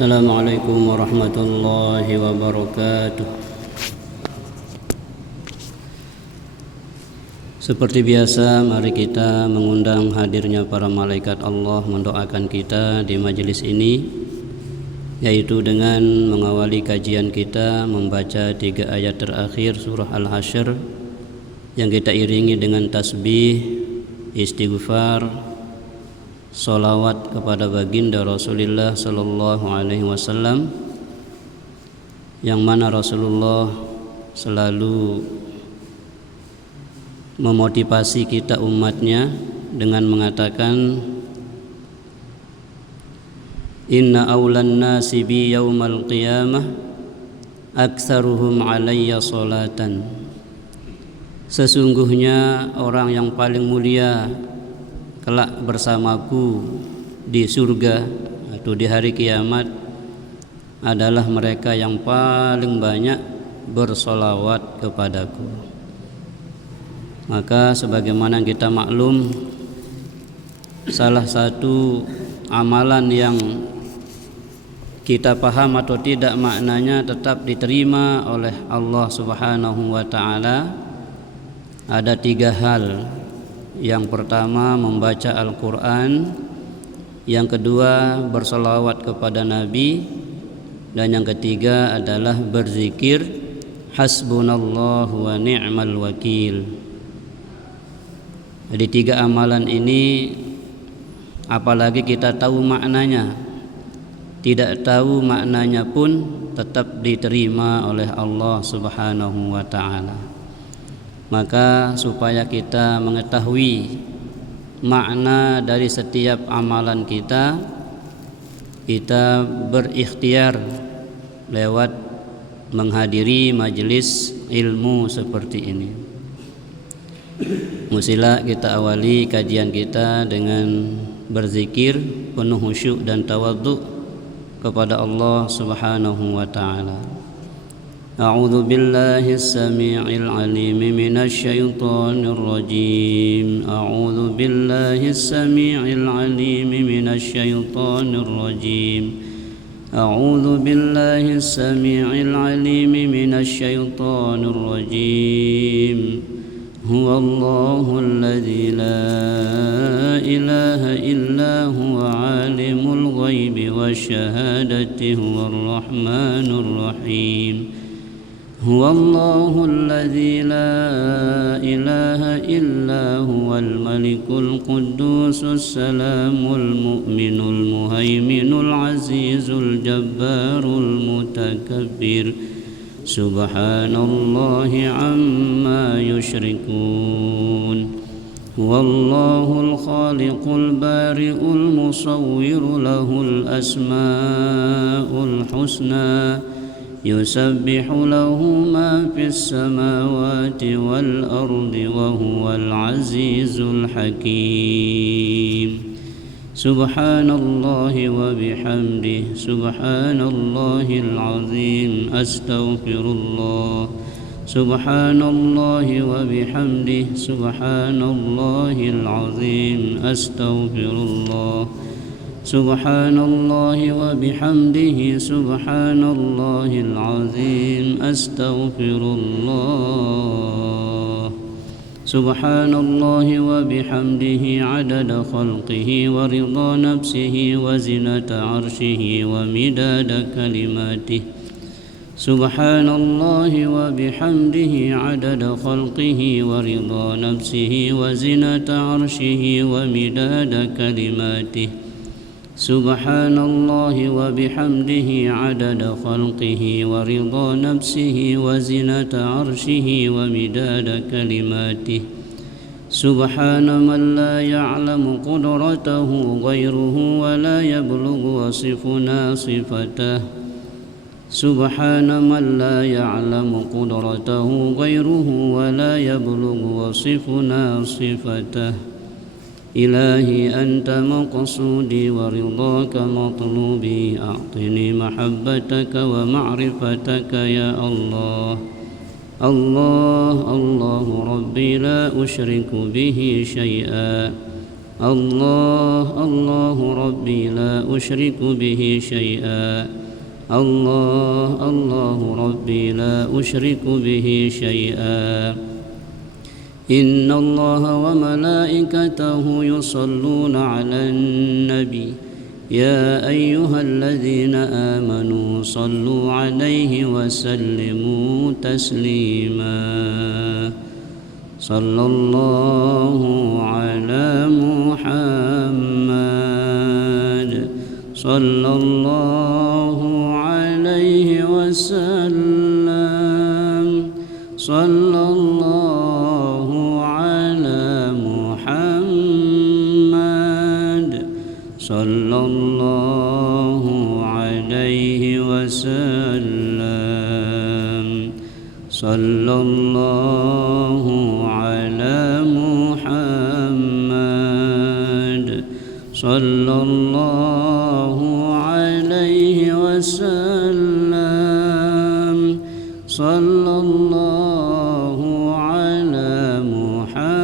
Assalamualaikum warahmatullahi wabarakatuh. Seperti biasa, mari kita mengundang hadirnya para malaikat Allah mendoakan kita di majelis ini, yaitu dengan mengawali kajian kita membaca 3 ayat terakhir surah Al-Hasyr yang kita iringi dengan tasbih, istighfar, salawat kepada baginda Rasulullah sallallahu alaihi wasallam, yang mana Rasulullah selalu memotivasi kita umatnya dengan mengatakan, inna awlan nasi bi yaumal qiyamah aktsaruhum alayya salatan. Sesungguhnya orang yang paling mulia kelak bersamaku di surga atau di hari kiamat adalah mereka yang paling banyak bersolawat kepadaku. Maka sebagaimana kita maklum, salah satu amalan yang kita paham atau tidak maknanya tetap diterima oleh Allah Subhanahu wa ta'ala ada 3 hal. Yang pertama membaca Al-Quran, yang kedua bersolawat kepada Nabi, dan yang ketiga adalah berzikir hasbunallahu wa ni'mal wakil. Jadi 3 amalan ini apalagi kita tahu maknanya, tidak tahu maknanya pun tetap diterima oleh Allah Subhanahu wa ta'ala. Maka supaya kita mengetahui makna dari setiap amalan kita berikhtiar lewat menghadiri majelis ilmu seperti ini. Musilah kita awali kajian kita dengan berzikir penuh khusyuk dan tawadhu kepada Allah Subhanahu wa ta'ala. أعوذ بالله السميع العليم من الشيطان الرجيم أعوذ بالله السميع العليم من الشيطان الرجيم أعوذ بالله السميع العليم من الشيطان الرجيم هو الله الذي لا إله إلا هو عالم الغيب والشهادة هو الرحمن الرحيم هو الله الذي لا إله إلا هو الملك القدوس السلام المؤمن المهيمن العزيز الجبار المتكبر سبحان الله عما يشركون هو الله الخالق البارئ المصور له الأسماء الحسنى يسبح له ما في السماوات والأرض وهو العزيز الحكيم سبحان الله وبحمده سبحان الله العظيم أستغفر الله سبحان الله وبحمده سبحان الله العظيم أستغفر الله سبحان الله وبحمده سبحان الله العظيم أستغفر الله سبحان الله وبحمده عدد خلقه ورضا نفسه وزنة عرشه ومداد كلماته سبحان الله وبحمده عدد خلقه ورضا نفسه وزنة عرشه ومداد كلماته سبحان الله وبحمده عدد خلقه ورضا نفسه وزنة عرشه ومداد كلماته سبحان من لا يعلم قدرته غيره ولا يبلغ وصفنا صفته سبحان من لا يعلم قدرته غيره ولا يبلغ وصفنا صفته إلهي أنت مقصودي ورضاك مطلوبي أعطني محبتك ومعرفتك يا الله الله الله ربي لا أشرك به شيئا الله الله ربي لا أشرك به شيئا الله الله ربي لا أشرك به شيئا إن الله وملائكته يصلون على النبي يا أيها الذين آمنوا صلوا عليه وسلموا تسليما صلى الله على محمد صلى الله عليه وسلم صلى الله على محمد صلى الله عليه وسلم صلى الله على محمد صلى الله عليه وسلم صلى الله على محمد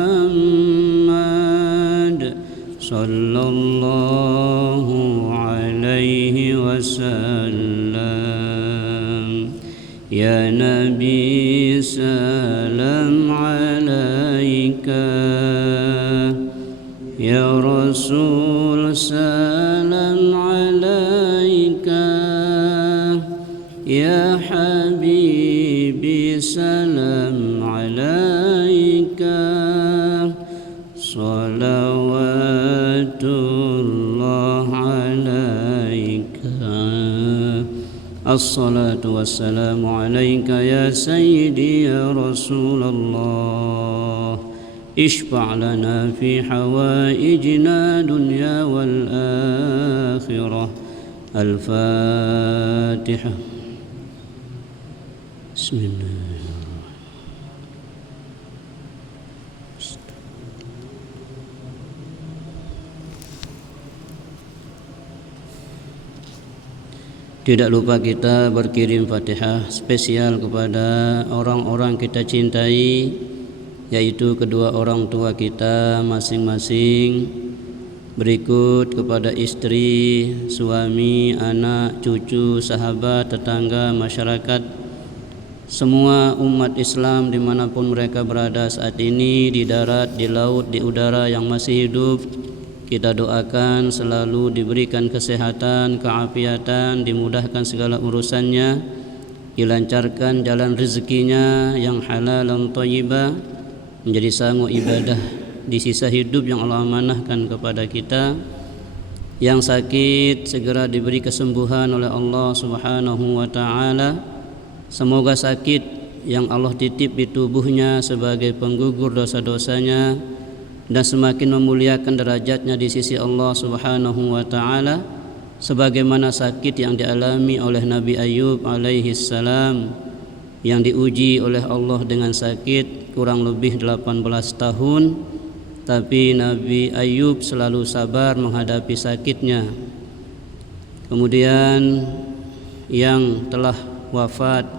صلى الله عليه وسلم يا نبي سلام عليك يا رسول سلام عليك يا حبيبي سلام عليك صلوات الله عليك الصلاة والسلام عليك يا سيدي يا رسول الله اشفع لنا في حوائجنا دنيا والآخرة الفاتحة بسم الله. Tidak lupa kita berkirim Fatihah spesial kepada orang-orang kita cintai, yaitu kedua orang tua kita masing-masing, berikut kepada istri, suami, anak, cucu, sahabat, tetangga, masyarakat, semua umat Islam dimanapun mereka berada saat ini, di darat, di laut, di udara yang masih hidup. Kita doakan selalu diberikan kesehatan, keafiatan, dimudahkan segala urusannya, dilancarkan jalan rezekinya yang halal dan thayyibah, menjadi sanggup ibadah di sisa hidup yang Allah amanahkan kepada kita. Yang sakit segera diberi kesembuhan oleh Allah Subhanahu wa taala. Semoga sakit yang Allah titip di tubuhnya sebagai penggugur dosa-dosanya dan semakin memuliakan derajatnya di sisi Allah Subhanahu wa taala, sebagaimana sakit yang dialami oleh Nabi Ayub alaihi salam yang diuji oleh Allah dengan sakit kurang lebih 18 tahun, tapi Nabi Ayub selalu sabar menghadapi sakitnya. Kemudian yang telah wafat,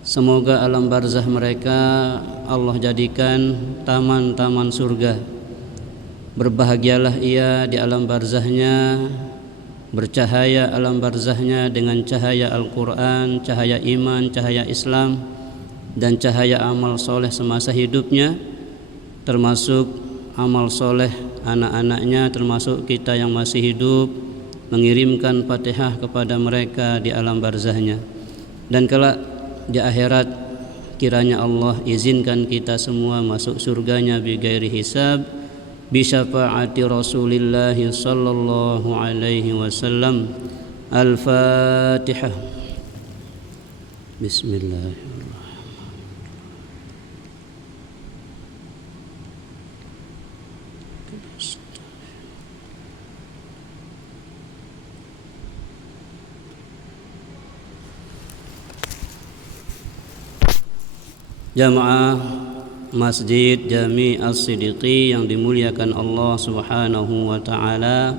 semoga alam barzah mereka Allah jadikan taman-taman surga. Berbahagialah ia di alam barzahnya, bercahaya alam barzahnya dengan cahaya Al-Quran, cahaya iman, cahaya Islam, dan cahaya amal soleh semasa hidupnya, termasuk amal soleh anak-anaknya, termasuk kita yang masih hidup, mengirimkan Fatihah kepada mereka di alam barzahnya. Dan kelak di akhirat kiranya Allah izinkan kita semua masuk surganya bighairi hisab bi syafaati Rasulillah sallallahu alaihi wasallam. Al-Fatihah. Bismillahirrahmanirrahim. Jamaah Masjid Jami As-Siddiqi yang dimuliakan Allah Subhanahu wa taala,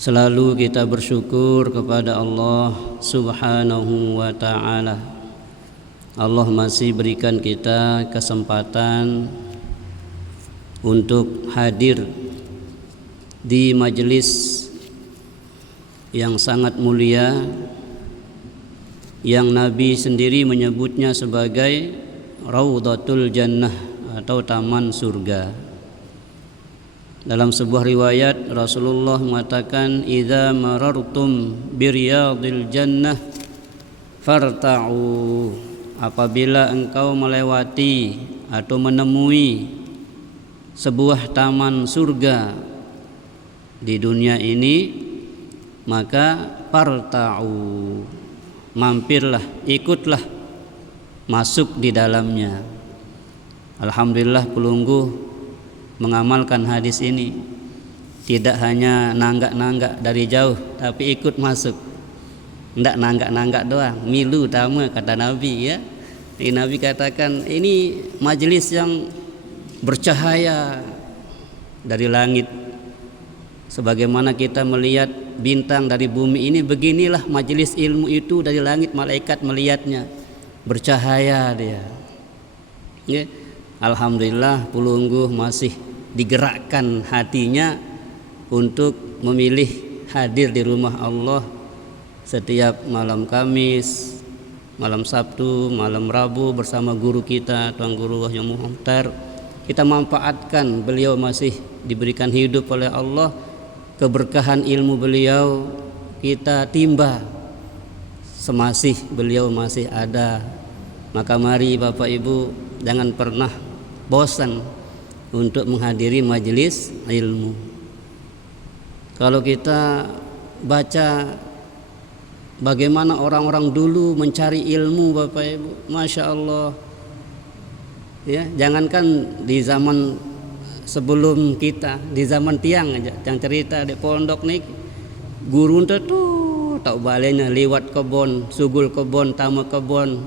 selalu kita bersyukur kepada Allah Subhanahu wa taala. Allah masih berikan kita kesempatan untuk hadir di majelis yang sangat mulia yang Nabi sendiri menyebutnya sebagai Raudhatul Jannah atau taman surga. Dalam sebuah riwayat Rasulullah mengatakan, "Idza marartum biriyadil jannah farta'u." Apabila engkau melewati atau menemui sebuah taman surga di dunia ini, maka farta'u, mampirlah, ikutlah, masuk di dalamnya. Alhamdulillah Pelungguh mengamalkan hadis ini, tidak hanya nanggak-nanggak dari jauh, tapi ikut masuk. Tidak nanggak-nanggak doang, milu tama kata Nabi ya. Nabi katakan ini majelis yang bercahaya dari langit. Sebagaimana kita melihat bintang dari bumi ini, beginilah majelis ilmu itu dari langit, malaikat melihatnya, bercahaya dia. Ya. Alhamdulillah Pelungguh masih digerakkan hatinya untuk memilih hadir di rumah Allah setiap malam Kamis, malam Sabtu, malam Rabu bersama guru kita Tuan Guru Wahyu Muhtar. Kita manfaatkan, beliau masih diberikan hidup oleh Allah, keberkahan ilmu beliau kita timba semasih beliau masih ada. Maka mari Bapak Ibu jangan pernah bosan untuk menghadiri majelis ilmu. Kalau kita baca bagaimana orang-orang dulu mencari ilmu Bapak Ibu, Masya Allah ya, jangankan di zaman sebelum kita, di zaman tiang aja yang cerita di pondok nih, guru tuh tak balenya lewat kebon, sugul kebon, tamu kebon,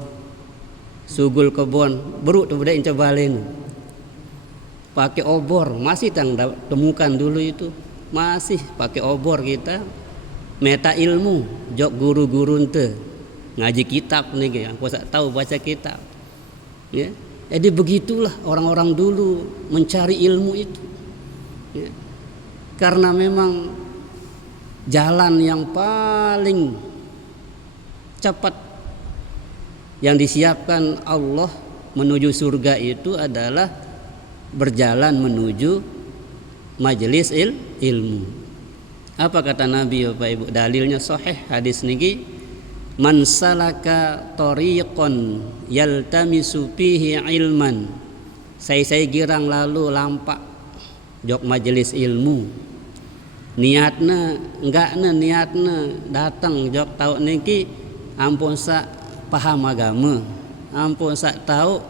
sugul kebon, beruk tuh bedanya balen, pakai obor, masih temukan dulu itu, masih pakai obor kita, meta ilmu, jok guru-guru ente ngaji kitab nih, aku tahu baca kitab, ya. Jadi begitulah orang-orang dulu mencari ilmu itu ya. Karena memang jalan yang paling cepat yang disiapkan Allah menuju surga itu adalah berjalan menuju majelis ilmu. Apa kata Nabi Bapak Ibu? Dalilnya sahih hadis niki, man salaka tariqan yaltamisu fihi ilman. Saya girang lalu lampak jok majelis ilmu. Niatna niatna datang jok tahu niki ampun sak paham agama, ampun sak tahu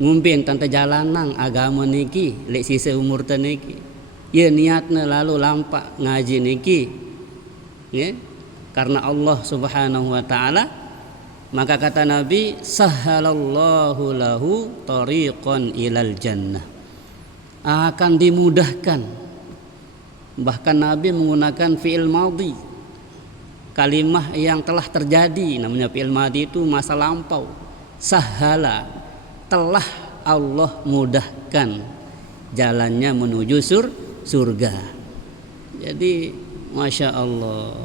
ngumpin tante jalanan agama niki lek sisa umur niki. Ya niatna lalu lampak ngaji niki. Ya. Karena Allah Subhanahu wa taala, maka kata Nabi, sahhalallahu lahu tariqan ilal jannah, akan dimudahkan. Bahkan Nabi menggunakan fi'il madhi, kalimah yang telah terjadi, namanya fi'il madhi itu masa lampau. Sahhala, telah Allah mudahkan jalannya menuju surga. Jadi Masya Allah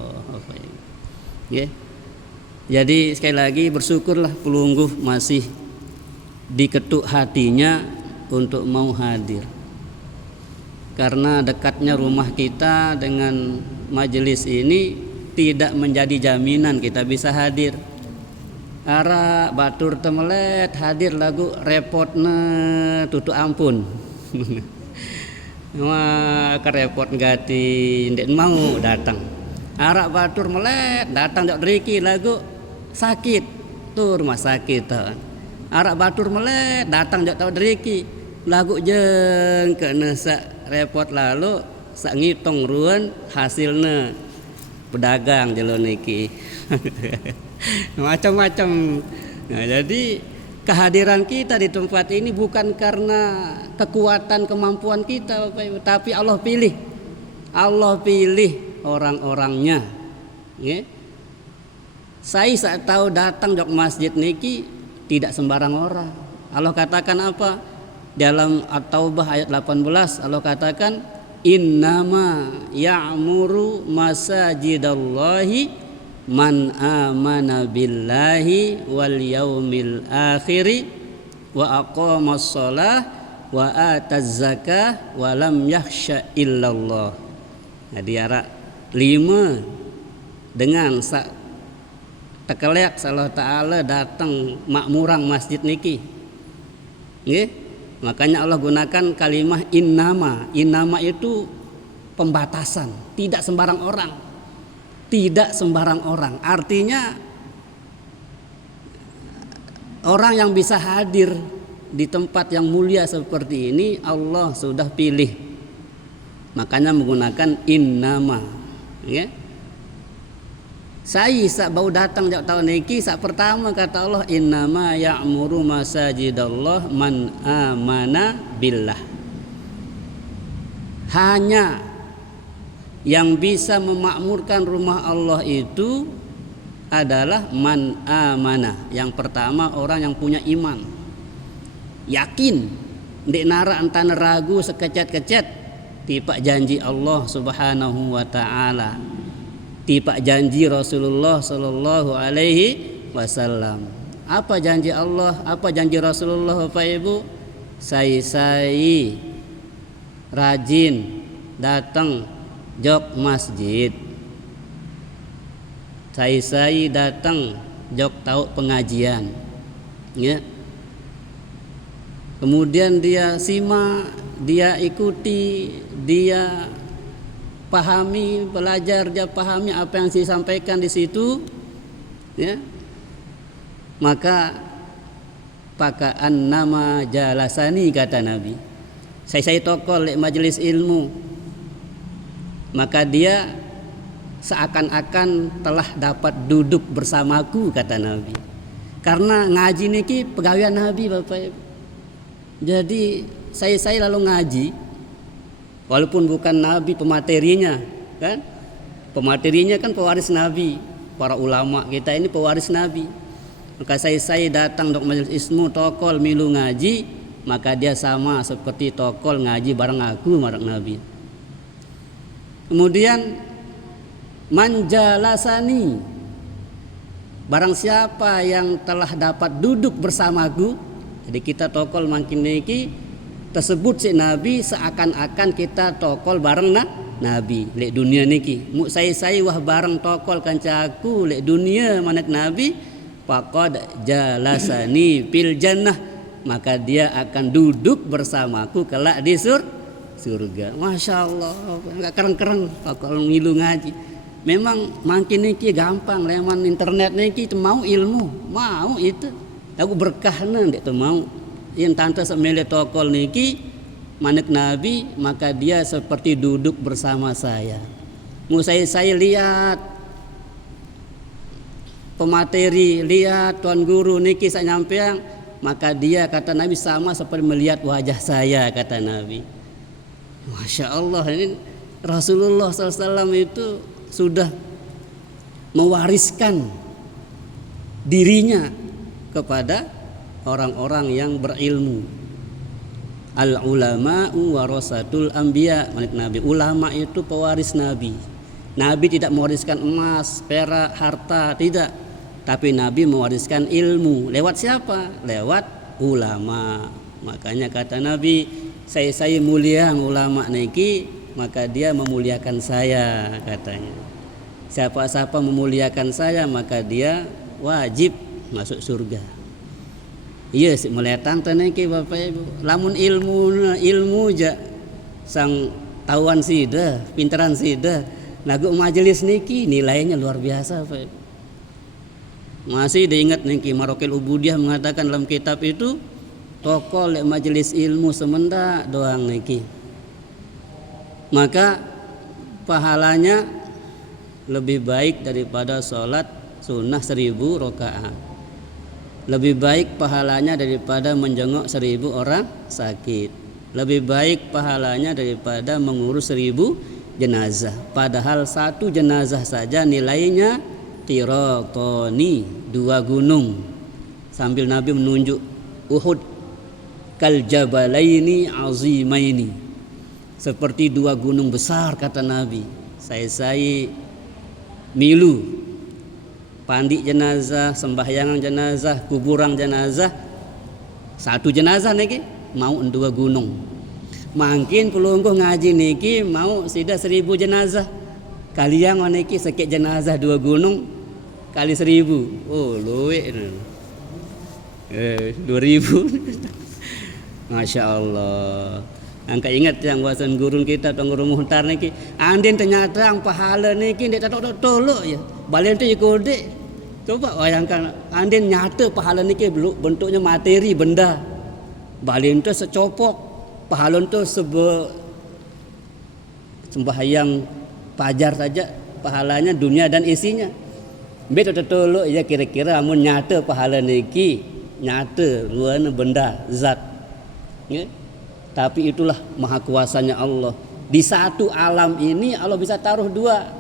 ya. Jadi sekali lagi bersyukurlah Pelungguh masih diketuk hatinya untuk mau hadir, karena dekatnya rumah kita dengan majelis ini tidak menjadi jaminan kita bisa hadir. Ara batur temelet hadir lagu repotna tutu ampun. Wah kerepot gati ndak mau datang. Arak batur melet datang jok deriki lagu sakit tuh rumah sakit tuh. Arak batur melet datang jok tahu deriki lagu jeng kena sak repot lalu sak ngitung ruan hasilnya pedagang jelo niki. Macam-macam. Nah, jadi kehadiran kita di tempat ini bukan karena kekuatan kemampuan kita Bapak Ibu, tapi Allah pilih. Allah pilih orang-orangnya ya. Saya saat tahu datang jok masjid niki tidak sembarang orang. Allah katakan apa? dalam At-Taubah ayat 18 Allah katakan innama ya'muru masajidallahi man amana billahi wal yaumil akhiri wa aqamas shalah wa ataz zakah wa lam yakhsha illallah. Nah, di ayat 5 dengan tekelek Allah Ta'ala datang makmurang masjid niki. Nggih. Makanya Allah gunakan kalimah innama. Innama itu pembatasan, tidak sembarang orang. Tidak sembarang orang. Artinya orang yang bisa hadir di tempat yang mulia seperti ini Allah sudah pilih. Makanya menggunakan innama, ya. Saya sak bau datang jak tahun niki sak pertama kata Allah innama ya'muru masajidallah man amana billah. Hanya yang bisa memakmurkan rumah Allah itu adalah man amana. Yang pertama orang yang punya iman, yakin, ndek nara antana ragu sekecet-kecet tipak janji Allah Subhanahu wa taala, tipak janji Rasulullah sallallahu alaihi wasallam. Apa janji Allah, apa janji Rasulullah Bapak Ibu? Saya rajin datang jok masjid. Saya datang jok tahu pengajian. Ya. Kemudian dia simak, dia ikuti, dia pahami, belajar, dia pahami apa yang saya sampaikan di situ, ya. Maka pakaan nama jalasani kata Nabi. Saya tokol lek majelis ilmu. Maka dia seakan-akan telah dapat duduk bersamaku kata Nabi. Karena ngaji niki pegawai Nabi Bapak Ibu. Jadi saya lalu ngaji. Walaupun bukan Nabi pematerinya, kan? Pematerinya kan pewaris Nabi. Para ulama kita ini pewaris Nabi. Maka saya datang untuk majelis ilmu tokol milu ngaji, maka dia sama seperti tokol ngaji bareng aku bareng Nabi. Kemudian manjalasani, barang siapa yang telah dapat duduk bersamaku. Jadi kita tokol makin niki tersebut si Nabi seakan-akan kita tokol bareng Nabi lek dunia niki. Mu saya wah bareng tokol kancaku lek dunia manak Nabi faqad jalasani fil jannah, maka dia akan duduk bersamaku kelak di surga. Masya Allah, nggak keren-keren kalau ngilu ngaji. Memang makin niki gampang, leman internet niki mau ilmu, mau itu. Aku berkahna ndek mau. Yang tante semele tokol niki manik Nabi, maka dia seperti duduk bersama saya. Mu saya lihat pemateri, lihat tuan guru niki saya nyampeang, maka dia kata Nabi sama seperti melihat wajah saya kata Nabi. Masya Allah, ini Rasulullah SAW itu sudah mewariskan dirinya kepada orang-orang yang berilmu. Al ulama'u warasatul anbiya. Manik Nabi, ulama itu pewaris Nabi. Nabi tidak mewariskan emas, perak, harta, tidak. Tapi Nabi mewariskan ilmu. Lewat siapa? Lewat ulama. Makanya kata Nabi, saya mulia ulama niki, maka dia memuliakan saya katanya. Siapa-siapa memuliakan saya, maka dia wajib masuk surga. Iya sih meletang teneki Bapak Ibu. Lamun ilmu aja sang tawan sida, pinteran sida. Lagu majelis niki nilainya luar biasa Bapak Ibu. Masih diingat niki Marokil Ubudiyah mengatakan dalam kitab itu tokol majelis ilmu semenda doang niki. Maka pahalanya lebih baik daripada sholat sunnah 1000 rakaat. Lebih baik pahalanya daripada menjenguk 1000 orang sakit. Lebih baik pahalanya daripada mengurus 1000 jenazah. Padahal satu jenazah saja nilainya qiratoni, 2 gunung. Sambil Nabi menunjuk Uhud. kal jabalaini azimaini, seperti dua gunung besar, kata Nabi. Saya milu pandi jenazah, sembahyangan jenazah, kuburang jenazah, satu jenazah niki mau dua gunung. Makin pelungguh ngaji niki mau sida 1000 jenazah. Kalian niki sekit jenazah dua gunung kali 1000. Oh, luwe. 2000. Masya Allah. Angka ingat yang wasan gurun kita Tuan Guru Muhtar niki, andin ternyata ang pahala niki ndak tak tolok ya. Balen tu ikode. Coba bayangkan, andin nyata pahala niki bentuknya materi benda. Balen tu secopok, pahala tu sembahyang fajar saja pahalanya dunia dan isinya. Bet tolok ya, kira-kira amun nyata pahala niki, nyata luana benda zat. Ya? Tapi itulah maha kuasanya Allah. Di satu alam ini Allah bisa taruh dua.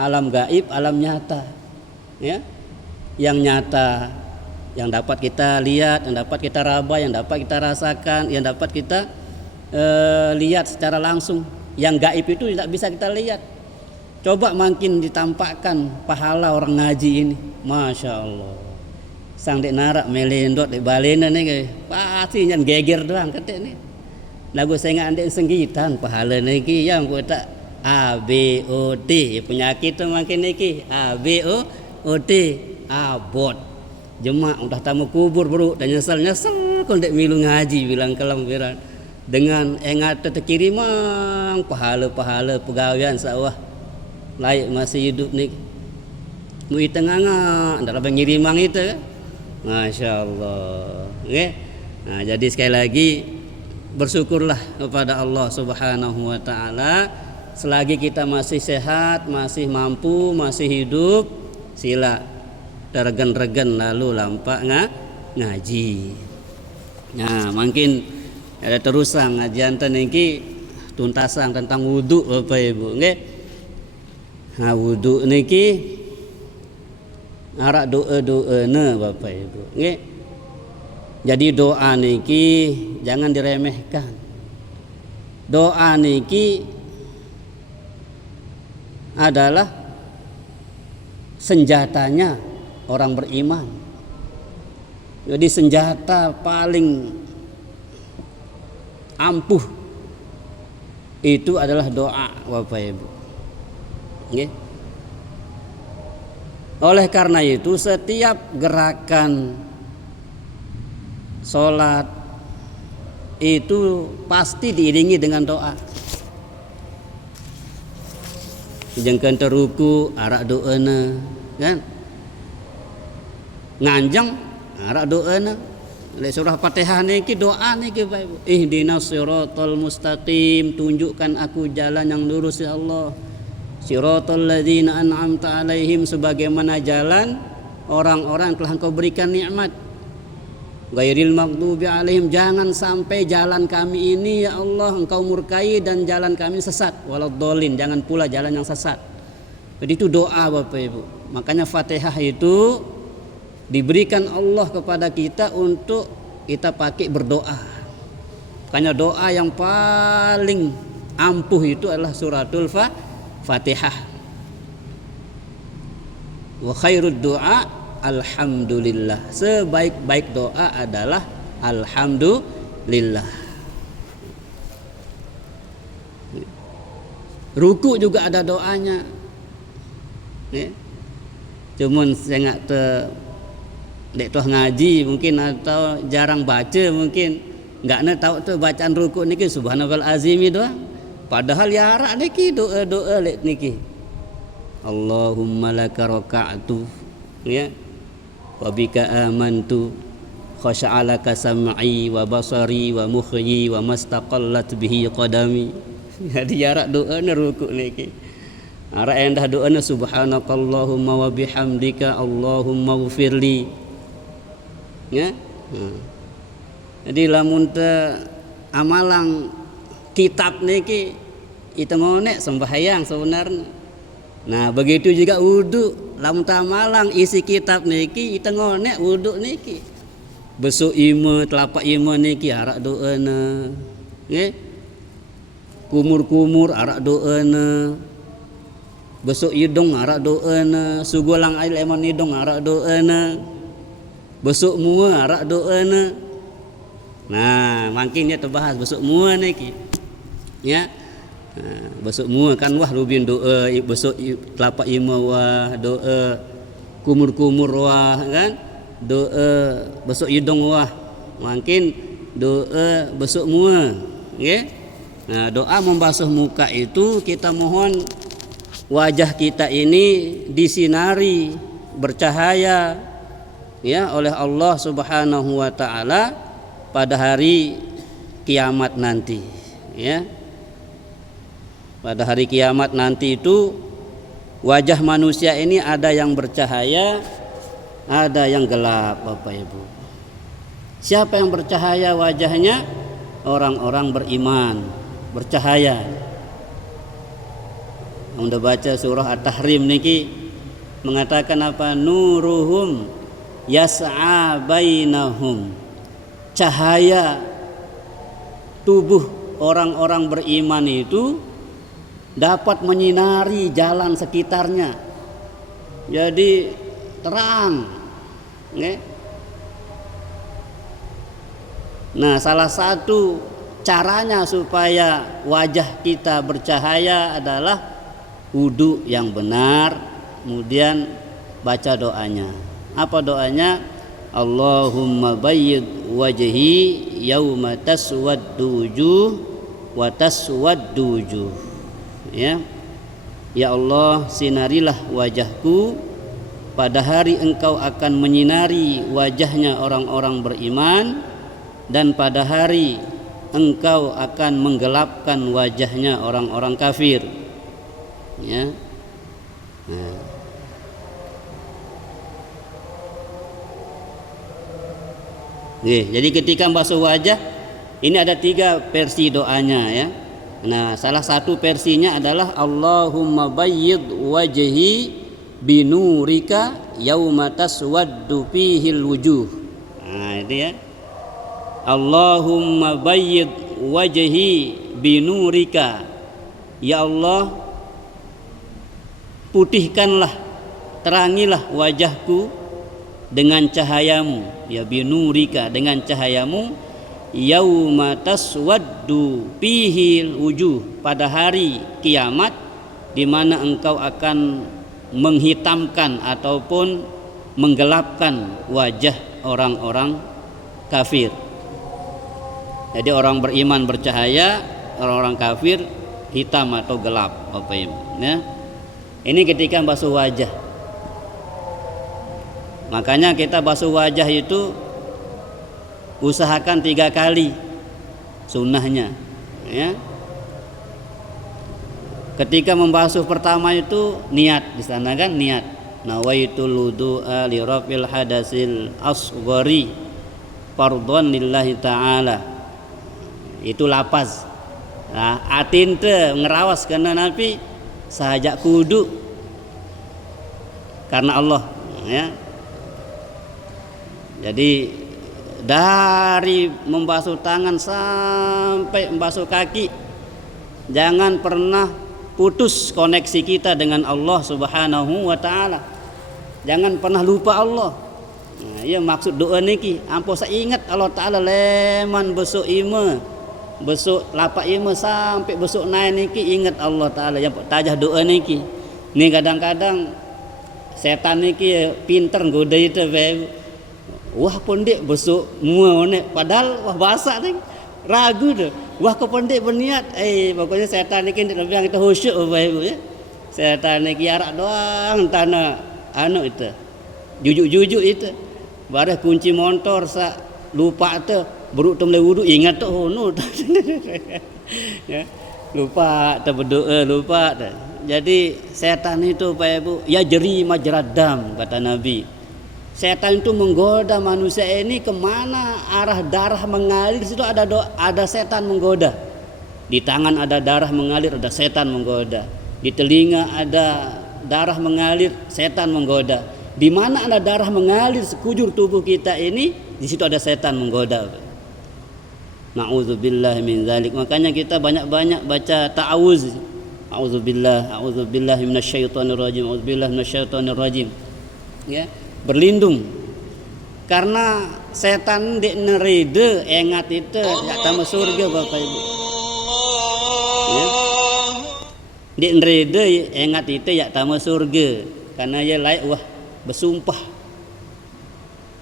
Alam gaib, alam nyata. Ya? Yang nyata, yang dapat kita lihat, yang dapat kita raba, yang dapat kita rasakan, yang dapat kita lihat secara langsung. Yang gaib itu tidak bisa kita lihat. Coba makin ditampakkan pahala orang ngaji ini. Masya Allah. Sang dek narak melendot dek balena ni pasti nyan geger doang kata ni. Lagu saya ngandek senggitan pahala niki yang ku tak ABOT penyakit tu makin niki ABOT abot. Jemaah udah tamu kubur bro dan nyesal kon dek milu ngaji bilang kalam viran dengan engat terkirimang pahala-pahala pegawaian sawah layak masih hidup ni. Mu itenganga ndak ada ngirimang itu. Masya Allah. Okay? Nah, jadi sekali lagi bersyukurlah kepada Allah Subhanahu wa taala selagi kita masih sehat, masih mampu, masih hidup, sila tergen-regen lalu lampak ngaji. Nah, mungkin ada terusan ngajian niki tuntasan tentang wudu Bapak Ibu, nggih. Nah, wudu niki arak doa-doana Bapak Ibu, nggih. Jadi doa niki jangan diremehkan. Doa niki adalah senjatanya orang beriman. Jadi senjata paling ampuh itu adalah doa Bapak Ibu, nggih. Oleh karena itu setiap gerakan sholat itu pasti diiringi dengan doa. Jengken teruku arak doana kan, nganjang arak doana. Lek surah Fatihah niki doa niki Bapak Ibu. Ihdinas siratal mustaqim, tunjukkan aku jalan yang lurus ya Allah. Siratal ladzina an'amta alaihim, sebagaimana jalan orang-orang yang telah Engkau berikan nikmat. Ghairil maghdubi alaihim, jangan sampai jalan kami ini ya Allah Engkau murkai dan jalan kami sesat. Waladhdallin, jangan pula jalan yang sesat. Jadi itu doa Bapak Ibu. Makanya Fatihah itu diberikan Allah kepada kita untuk kita pakai berdoa. Makanya doa yang paling ampuh itu adalah suratul Fatihah. Wa khairud du'a alhamdulillah. Sebaik-baik doa adalah alhamdulillah. Ruku juga ada doanya. Cuman saya nggak dek toh ngaji mungkin atau jarang baca mungkin nggak tahu tuh bacaan ruku niki subhanallahal azimi doang. Padahal ya arak niki doa-doa lek niki. Allahumma laka raka'tu ya wa bika amantu khasha'alaka sam'i wa basari wa mukhyi wa mastaqallat bihi qadami. Jadi arak doa ne ruku niki. Arak endah doa ne subhanakallahumma wa bihamdika Allahumma ighfirli. Ya. Jadi lamun te amalang kitab niki itu ngonek sembahyang sebenarnya. Nah begitu juga wudu, lamun ta amalang isi kitab niki itu ngonek wudu niki. besok ima telapak ima niki arak doana nggih kumur-kumur arak doana besok hidung arak doana sugulang air lemon hidung arak doana besok mua arak doana. Nah makin dia terbahas besok mua niki ya. Besok mua kan wah rubin doa besok telapak ima wah doa kumur-kumur wah kan doa besok hidung wah makin doa besok mua nggih. Nah doa membasuh muka itu kita mohon wajah kita ini disinari bercahaya ya oleh Allah Subhanahu wa taala pada hari kiamat nanti ya. Pada hari kiamat nanti itu wajah manusia ini ada yang bercahaya, ada yang gelap, Bapak Ibu. Siapa yang bercahaya wajahnya? Orang-orang beriman, bercahaya. Anda baca surah At-Tahrim niki mengatakan apa? Nuruhum yas'a bainahum. Cahaya tubuh orang-orang beriman itu dapat menyinari jalan sekitarnya, jadi terang. Nah salah satu caranya supaya wajah kita bercahaya adalah wudu yang benar, kemudian baca doanya. Apa doanya? Allahumma bayyid wajhi yauma taswaddu wujuh wa taswaddu wujuh. Ya Allah, sinarilah wajahku pada hari engkau akan menyinari wajahnya orang-orang beriman, dan pada hari engkau akan menggelapkan wajahnya orang-orang kafir ya. Nah. Jadi ketika membasuh wajah ini ada 3 versi doanya ya. Nah, salah satu versinya adalah Allahumma bayyid wajhi binurika yauma taswaddu fihil wujuh. Nah, itu ya. Allahumma bayyid wajhi binurika. Ya Allah, putihkanlah, terangilah wajahku dengan cahayamu, ya binurika, dengan cahayamu. Yauma taswaddu fihil wujuh, pada hari kiamat di mana engkau akan menghitamkan ataupun menggelapkan wajah orang-orang kafir. Jadi orang beriman bercahaya, orang-orang kafir hitam atau gelap, Bapak Ibu ya. Ini ketika basuh wajah. Makanya kita basuh wajah itu usahakan 3 kali sunnahnya ya. Ketika membasuh pertama itu niat di sana kan, niat nawaitul wudu'a li rafil hadasil asghari fardhon lillahi ta'ala, itu lapaz. Nah atin teh ngerawas karena Nabi sahajak kudu karena Allah ya. Jadi dari membasuh tangan sampai membasuh kaki, jangan pernah putus koneksi kita dengan Allah Subhanahu wa taala. Jangan pernah lupa Allah. Nah, iya maksud doa niki, ampun saya ingat Allah taala leman besok ima, besok lapak ima sampai besok naik niki ingat Allah taala yang tajah doa niki. Nih kadang-kadang setan niki pinter goda itu wah pendek besok mua nek, padahal wah basah nih ragu dah. Wah ke pendek berniat, pokoknya setan ni kan lebih yang kita khusyuk Bapak Ibu ya. Setan ni kiarak doang tanah anu itu, jujuk-jujuk itu. Barang kunci motor sa lupa tu, beruk tu mulai wudu ingat tu no. Ya, lupa tu berdoa lupa tu. Jadi setan itu Bapak Ibu ya jeri majradam kata Nabi. Setan itu menggoda manusia ini kemana arah darah mengalir, di situ ada setan menggoda. Di tangan ada darah mengalir, ada setan menggoda. Di telinga ada darah mengalir, setan menggoda. Di mana ada darah mengalir sekujur tubuh kita ini, di situ ada setan menggoda. Na'udzubillah min dzalik. Makanya kita banyak-banyak baca ta'awuz. A'udzubillah minasyaitonir rajim. A'udzubillah minasyaitonir rajim. Ya, berlindung. Karena setan dek nerede engat itu ya tamu surga Bapak Ibu. Ya. Dek nerede engat itu ya tamu surga. Karena ia layak wah bersumpah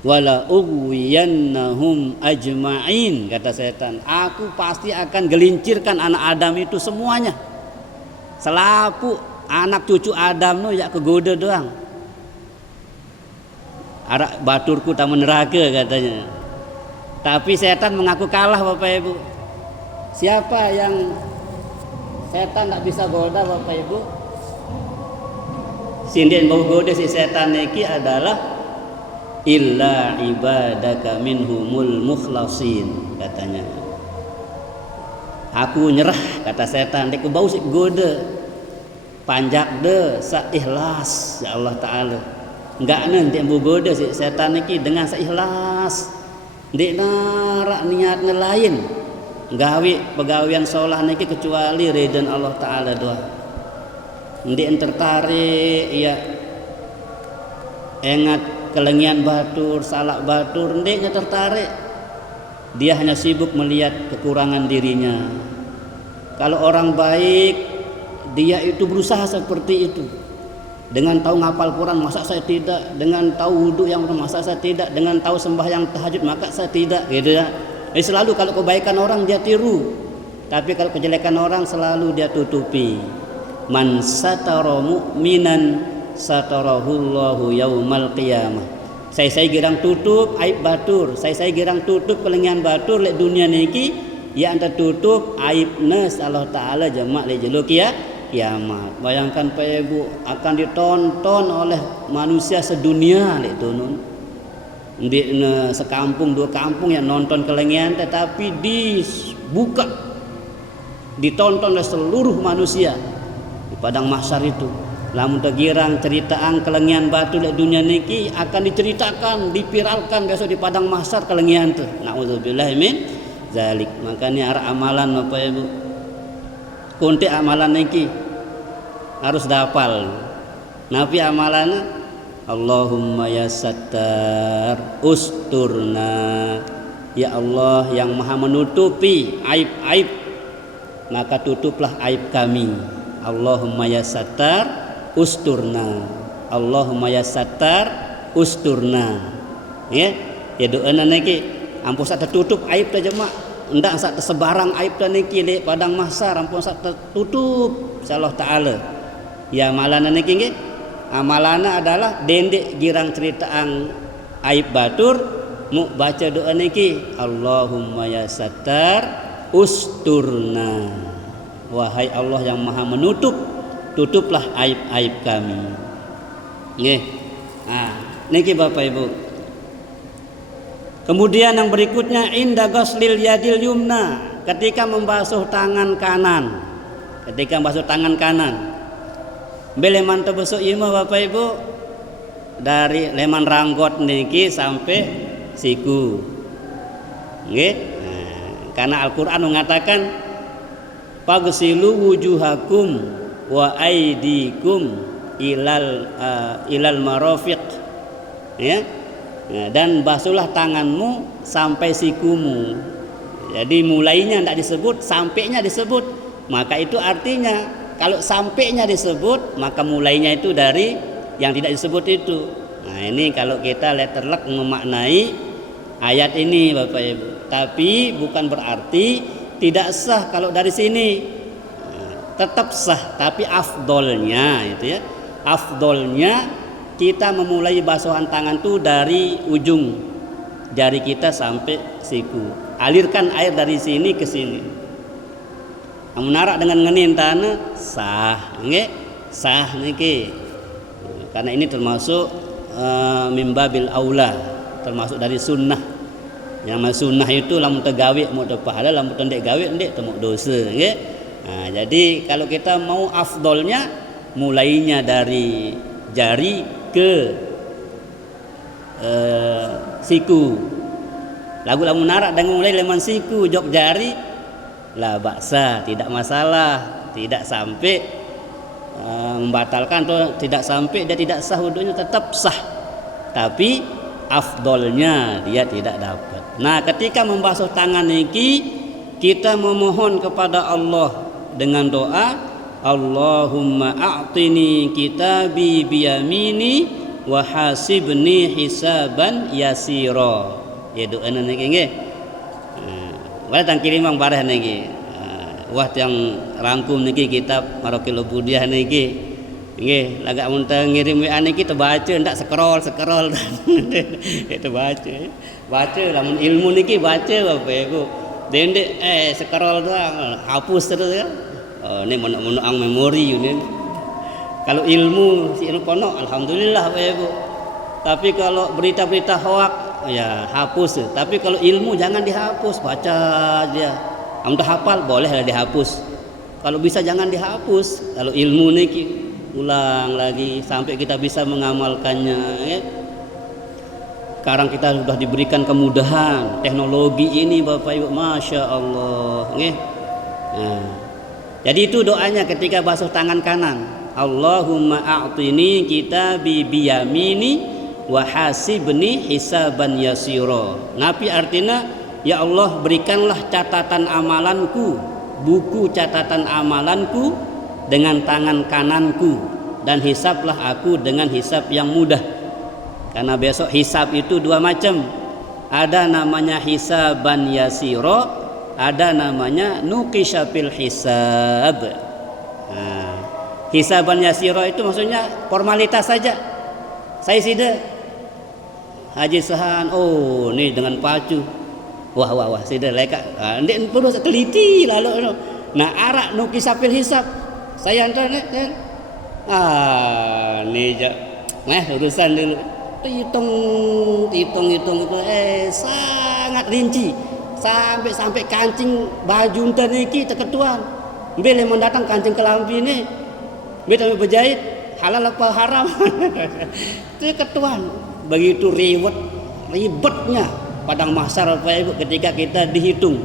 wala ughwiyannahum ajma'in, kata setan, aku pasti akan gelincirkan anak Adam itu semuanya, selapu anak cucu Adam no ya kegoda doang, arak baturku tamu neraka katanya. Tapi setan mengaku kalah Bapak Ibu. Siapa yang setan tak bisa goda Bapak Ibu? Sindian bau goda si setan iki adalah illa ibadaka minhumul mukhlasin, katanya. Aku nyerah, kata setan, dek bau si goda panjak de sa ikhlas ya Allah taala. Enggak nanti bau goda si setan iki dengan sa ikhlas. Dek narak niatnya lain. Gawe pegawean sholah niki kecuali ridhan Allah taala doa. Ndek tertarik ya engat kelengian batur, salak batur, ndeknya tertarik. Dia hanya sibuk melihat kekurangan dirinya. Kalau orang baik, dia itu berusaha seperti itu. Dengan tahu ngapal Quran, masa saya tidak? Dengan tahu wudu yang masa saya tidak? Dengan tahu sembahyang tahajud, maka saya tidak, gitu ya. Selalu kalau kebaikan orang dia tiru, tapi kalau kejelekan orang selalu dia tutupi. Man satara mu'minan satarahullahu yaumal qiyamah. Saya girang tutup aib batur, saya girang tutup kelengian batur lek dunia niki, ya anta tutup aibna Allah taala jamak le jeluk ya kiamat. Bayangkan Pak Ibu akan ditonton oleh manusia sedunia lek tunun. Di sekampung dua kampung yang nonton kelengian, tetapi dibuka ditonton oleh seluruh manusia di padang mahsyar itu. Lamun tegirang ceritaan kelengian batu di dunia niki akan diceritakan, dipiralkan besok di padang mahsyar kelengian tuh. Nauzubillah min zalik. Makanya arah amalan Bapak Ibu. Kunti amalan niki harus dapal. Nabi amalan Allahumma ya Sattar usturna. Ya Allah yang maha menutupi aib-aib, maka tutuplah aib kami. Allahumma ya Sattar usturna. Allahumma ya Sattar usturna. Ya, ya doa niki ampun sak tertutup aib ta jemaah. Ndak sak tersebarang aib ta niki di padang mahsyar ampun sak tertutup insyaallah taala. Ya malana niki nggih. Amalana adalah dendek girang ceritaan aib batur mu baca doa niki Allahumma ya Sattar usturna. Wahai Allah yang maha menutup, tutuplah aib-aib kami. Nggih. Nah, niki Bapak Ibu. Kemudian yang berikutnya inda ghuslil yadil yumna, ketika membasuh tangan kanan. Ketika membasuh tangan kanan. Bele mantap besok imah Bapak Ibu, dari leman ranggot niki sampai siku. Nggih. Nah, karena Al-Qur'an mengatakan fagsilu wujuhakum wa aidikum ilal marafiq. Ya. Nah, dan basuhlah tanganmu sampai sikumu. Jadi mulainya tidak disebut, sampainya disebut. Maka itu artinya kalau sampainya disebut, maka mulainya itu dari yang tidak disebut itu. Nah ini kalau kita letterlek memaknai ayat ini Bapak Ibu. Tapi bukan berarti tidak sah kalau dari sini. Nah, tetap sah, tapi afdolnya itu ya. Afdolnya kita memulai basuhan tangan itu dari ujung jari kita sampai siku. Alirkan air dari sini ke sini. Menarak dengan ngenin tanah sah, nggih? Sah niki. Karena ini termasuk mimbabil aula, termasuk dari sunnah. Yang sunnah itu lamun tegawe mau teu pahala, lamun teu ndek gawe ndek teu dosa, nggih? Nah, jadi kalau kita mau afdolnya mulainya dari jari ke siku. Lagu narak dengan mulai leman siku jok jari la baksa, tidak masalah, tidak sampai membatalkan atau tidak sampai dia tidak sah wudunya, tetap sah. Tapi afdolnya dia tidak dapat. Nah, ketika membasuh tangan niki kita memohon kepada Allah dengan doa Allahumma a'tini kitabi biyamini wa hasibni hisaban yasira. Ya doa niki nggih. Wala tang kirimang barah niki. Wah yang rangkum niki kitab Maraqil Ubudiyah niki. Nggih, lagak mun ngirim WA niki terbaca ndak scroll itu baca lamun ilmu niki baca Bapak Ibu. Dendek scroll doang hapus terus ya. Oh, ini mono-monoang memori ini. Kalau ilmu si kono alhamdulillah Bapak Ibu. Tapi kalau berita-berita hoak ya hapus. Tapi kalau ilmu jangan dihapus, baca aja. Amun hafal boleh dihapus. Kalau bisa jangan dihapus. Kalau ilmu niki ulang lagi sampai kita bisa mengamalkannya ya. Sekarang kita sudah diberikan kemudahan teknologi ini Bapak Ibu, Masya Allah ya. Nah, jadi itu doanya ketika basuh tangan kanan, Allahumma a'tini kitabi biyamini wa hasibni hisaban yasira. Nabi artinya ya Allah berikanlah catatan amalanku, buku catatan amalanku dengan tangan kananku dan hisablah aku dengan hisab yang mudah. Karena besok hisab itu dua macam. Ada namanya hisaban yasiro, ada namanya nuqisyabil hisab. Nah, hisaban yasiro itu maksudnya formalitas saja. Saya sida Haji Sahan, oh ini dengan pacu. Wah sida leka. Ndek perlu teliti lalu. Nah, arak nuqisyabil hisab. Saya antar nih urusan dulu hitung itu sangat rinci sampai kancing baju unta niki terketuan bele mendatang kancing kelambi ini bele berjahit halal apa haram itu ketuan. Begitu ribetnya padang mahsyar Bapak Ibu ketika kita dihitung.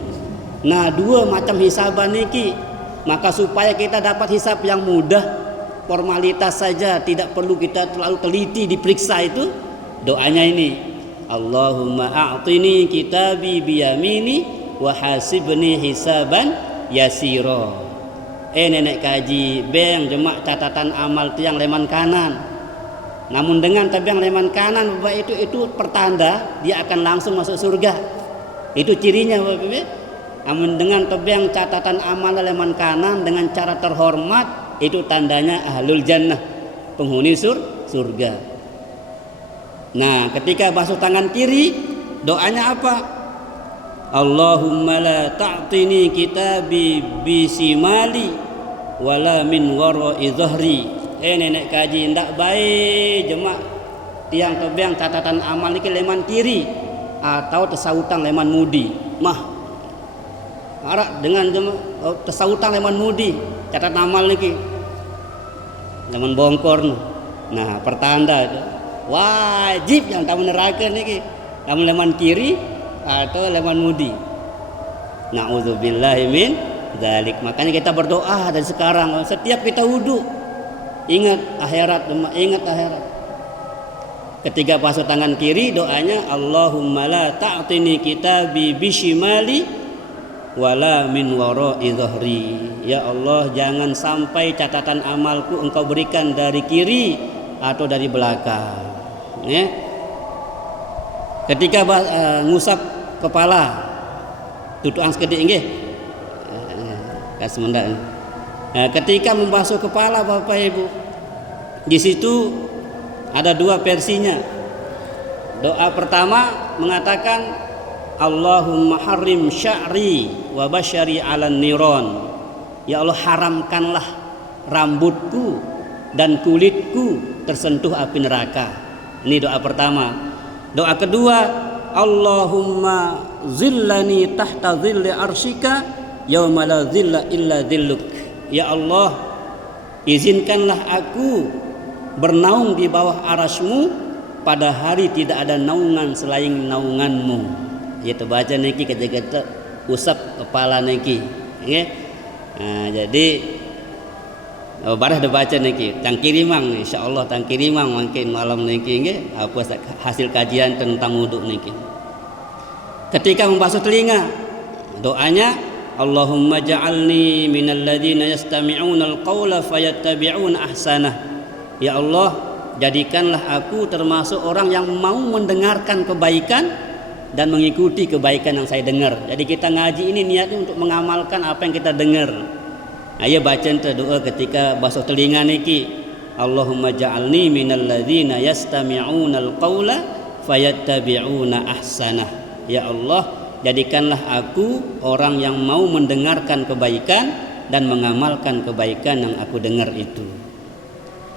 Nah, dua macam hisaban niki. Maka supaya kita dapat hisab yang mudah, formalitas saja, tidak perlu kita terlalu teliti diperiksa itu, doanya ini. Allahumma a'tini kitabi biyamini wa hasibni hisaban yasira. Nenek kaji beng jemak catatan amal tiang leman kanan. Namun dengan tabiang leman kanan Bapak itu pertanda dia akan langsung masuk surga. Itu cirinya Bapak Ibu. Namun dengan tebang catatan amal leman kanan dengan cara terhormat itu tandanya ahlul jannah, penghuni surga. Nah, ketika basuh tangan kiri doanya apa? Allahumma la ta'tini kitabi bisimali wala min wara'i dhahri. Nenek kaji ndak baik jemak tiang tebang catatan amal iki leman kiri atau tersautan leman mudi. Mah arak dengan tersautan leman mudi catat amal niki leman bongkor. Nah, pertanda itu wajib yang kamu neraka niki kamu leman kiri atau leman mudi. Na'udzubillahi min dzalik. Makanya kita berdoa dari sekarang setiap kita wudu ingat akhirat. Ketika basuh tangan kiri doanya Allahumma la ta'tini kitabi bishimali wala min wara'i dhahri. Ya Allah, jangan sampai catatan amalku engkau berikan dari kiri atau dari belakang ya. Ketika ngusap kepala tutuang sekedik nggih kasmenda. Ketika membasuh kepala Bapak Ibu di situ ada dua versinya. Doa pertama mengatakan Allahumma harim sya'ri wa basyari 'alan niron. Ya Allah, haramkanlah rambutku dan kulitku tersentuh api neraka. Ini doa pertama. Doa kedua, Allahumma zillani tahta zilli arsyika yauma la zilla illa zilluk. Ya Allah, izinkanlah aku bernaung di bawah arasmu pada hari tidak ada naungan selain naunganmu. Itu baca niki kata usap kepala niki. Nggih. Jadi barah baca niki tang kirimang insyaallah tang kirimang mungkin malam niki nggih apa hasil kajian tentang wudu niki. Ketika membasuh telinga doanya Allahumma ja'alni minal ladzina yastami'una al-qaula fayattabi'una ahsanah. Ya Allah, jadikanlah aku termasuk orang yang mau mendengarkan kebaikan dan mengikuti kebaikan yang saya dengar. Jadi kita ngaji ini niatnya untuk mengamalkan apa yang kita dengar. Ayo baca doa ketika basuh telinga niki. Allahumma ja'alni minal ladzina yastami'una al-qaula fayattabi'una ahsanah. Ya Allah, jadikanlah aku orang yang mau mendengarkan kebaikan dan mengamalkan kebaikan yang aku dengar itu.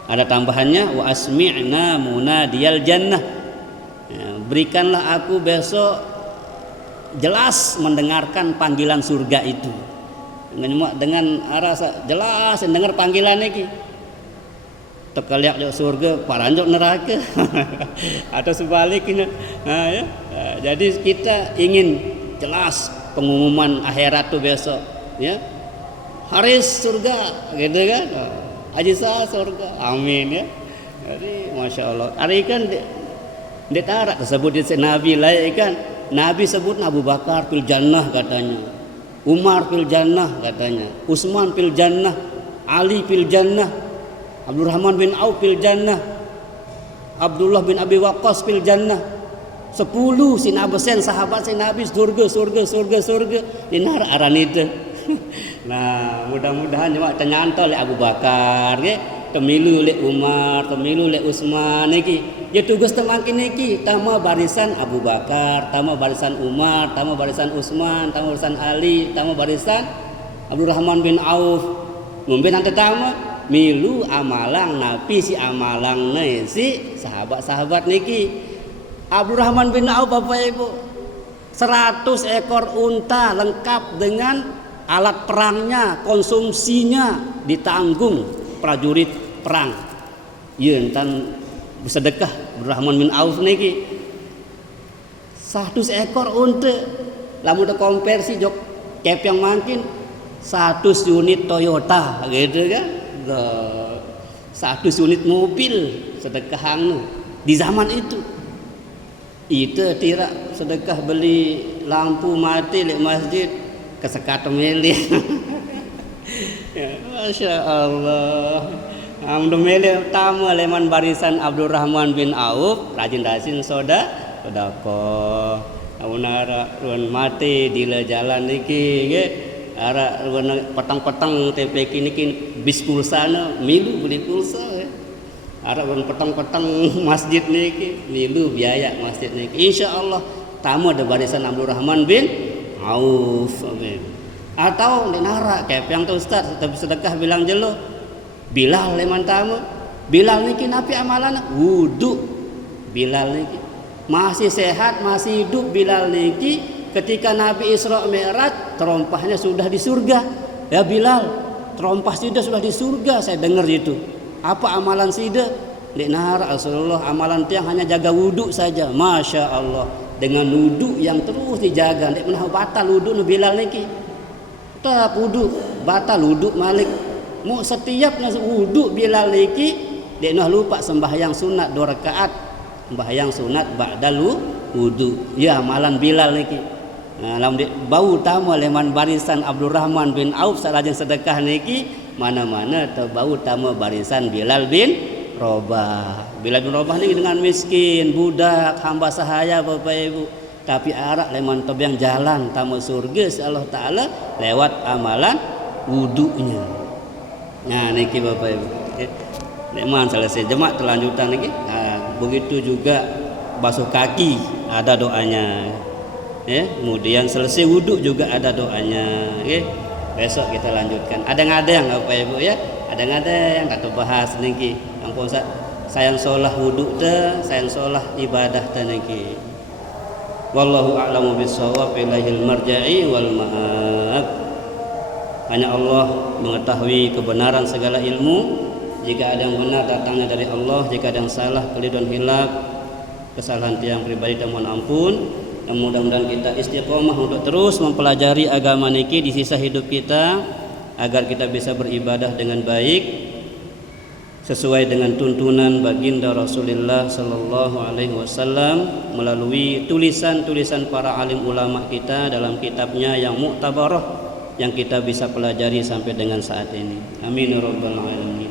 Ada tambahannya wa asmi'na munadiyal jannah. Berikanlah aku besok jelas mendengarkan panggilan surga itu. Dengan rasa jelas dengar panggilan iki. Tekaliak jauh surga, paranjok neraka. Atau sebaliknya. Ya. Jadi kita ingin jelas pengumuman akhirat tuh besok, ya. Haris surga, gitu kan? Haji sah surga, amin ya. Jadi masya Allah. Hari kan ditarak tersebut di Nabi lah kan. Nabi sebut Abu Bakar fil jannah katanya, Umar fil jannah katanya, Utsman fil jannah, Ali fil jannah, Abdurrahman bin Auf fil jannah, Abdullah bin Abi Waqqas fil jannah. 10 sinabasen sahabat si Nabi surga di nar aran itu. Nah, mudah-mudahan cuma ternyantol oleh Abu Bakar ya, temilu oleh Umar, temilu oleh Utsman iki. Ya tugas temakin iki, tama barisan Abu Bakar, tama barisan Umar, tama barisan Utsman, tama barisan Ali, tama barisan Abdurrahman bin Auf. Mungkin nanti tama milu amalang nabi si amalang si sahabat-sahabat niki. Abdurrahman bin Auf Bapak Ibu 100 ekor unta lengkap dengan alat perangnya, konsumsinya ditanggung prajurit perang. Iya entan bersedekah Abdurrahman bin Auf niki 100 ekor unta lamun konversi jok kep yang makin 100 unit Toyota gitu kan. 100 unit mobil sedekahang di zaman itu. Itu tidak sedekah beli lampu mati di masjid kesekat meli. Masya Allah. Alhamdulillah tamu leman barisan Abdurrahman bin Auf rajin-rajin sodako. Amunara ruan mati di jalan niki nggih. Ara ruan petang-petang TPK niki bis pulsana milu beli pulsa. Arab petang-petang masjid niki milu biaya masjid niki insyaallah tamu ada barisan Abdurrahman bin Auf amin. Atau di nara kayak yang tuh Ustaz tapi sedekah bilang jelo Bilal leman tamu Bilal niki napi amalan wudu Bilal niki masih sehat masih hidup Bilal niki ketika Nabi Isra Mi'raj terompahnya sudah di surga ya Bilal terompah sudah di surga saya dengar itu. Apa amalan sida? Di nahar Rasulullah amalan tiang hanya jaga wudhu saja. Masya Allah dengan wudhu yang terus dijaga. Dek menah batal wudhu nu Bilal niki. Tak wudhu batal wudhu malik. Mu setiap nas wudhu Bilal niki dek nah lupa sembahyang sunat 2 rakaat. Sembahyang sunat ba'dal wudhu. Ya amalan Bilal niki. Nah, lamun bau tamu leman barisan Abdurrahman bin Auf salajeng sedekah niki mana-mana terbau tamu barisan Bilal bin Rabah. Bilal bin Rabah ini dengan miskin, budak, hamba sahaya Bapak Ibu. Tapi arak leman tobang jalan tamu surga si Allah Ta'ala lewat amalan wudunya. Nah niki Bapak Ibu. Leman selesai jemaat kelanjutan niki. Nah, begitu juga basuh kaki ada doanya. Ya, kemudian selesai wudhu juga ada doanya. Ya. Besok kita lanjutkan. Ada-ada Bapak Ibu ya. Ada-ada yang kata bahas niki. Ampun sayang sholah wudhu teh, sayang sholah ibadah teh niki. Wallahu a'lamu bissawab, ilaihil marja'i wal ma'ab. Hanya Allah mengetahui kebenaran segala ilmu. Jika ada yang benar datangnya dari Allah, jika ada yang salah keliru dan hilaf kesalahan tiang pribadi dan mohon ampun. Mudah-mudahan kita istiqomah untuk terus mempelajari agama niki di sisa hidup kita agar kita bisa beribadah dengan baik sesuai dengan tuntunan baginda Rasulullah sallallahu alaihi wasallam melalui tulisan-tulisan para alim ulama kita dalam kitabnya yang mu'tabarah yang kita bisa pelajari sampai dengan saat ini. Amin ya rabbal alamin.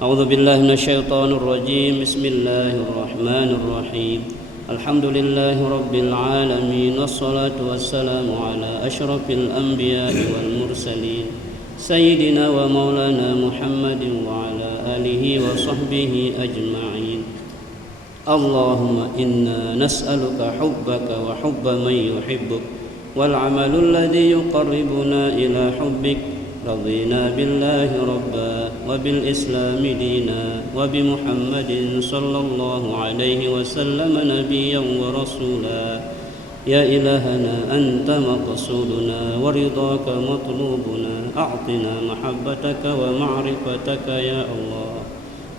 A'udzu billahi minasyaitonir rajim. Bismillahirrahmanirrahim. Alhamdulillahi rabbil alamin. Wassalatu wassalamu ala asyrafil anbiya'i wal mursalin sayyidina wa maulana Muhammadin wa ala alihi wa sahbihi ajma'in. Allahumma inna nas'aluka hubbaka wa hubba man yuhibbuk wal amalul ladzi yuqarribuna ila hubbik. Radina billahi rabba wa bil islami dina wa bi Muhammadin sallallahu alaihi wasallam nabiyyan wa rasula. Ya ilahana anta maqsuduna wa ridaka matlubuna a'tina mahabbataka wa ma'rifataka ya Allah.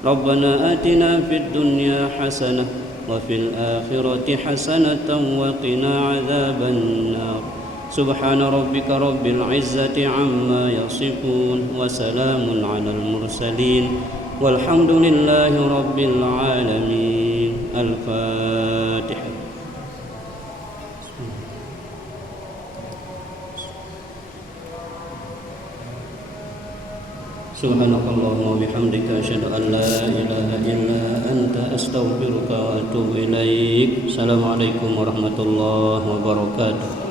Rabbana atina fid dunya hasanah wa fil akhirati hasanatan wa qina adzaban nar. Subhana rabbika rabbil izzati amma yasifun wa salamun alal mursalin walhamdulillahi rabbil alamin. Al-Fatihah. Subhanakallahumma wa bihamdika asyhadu an la ilaha illa anta astaghfiruka wa atubu ilaik. Assalamualaikum warahmatullahi wabarakatuh.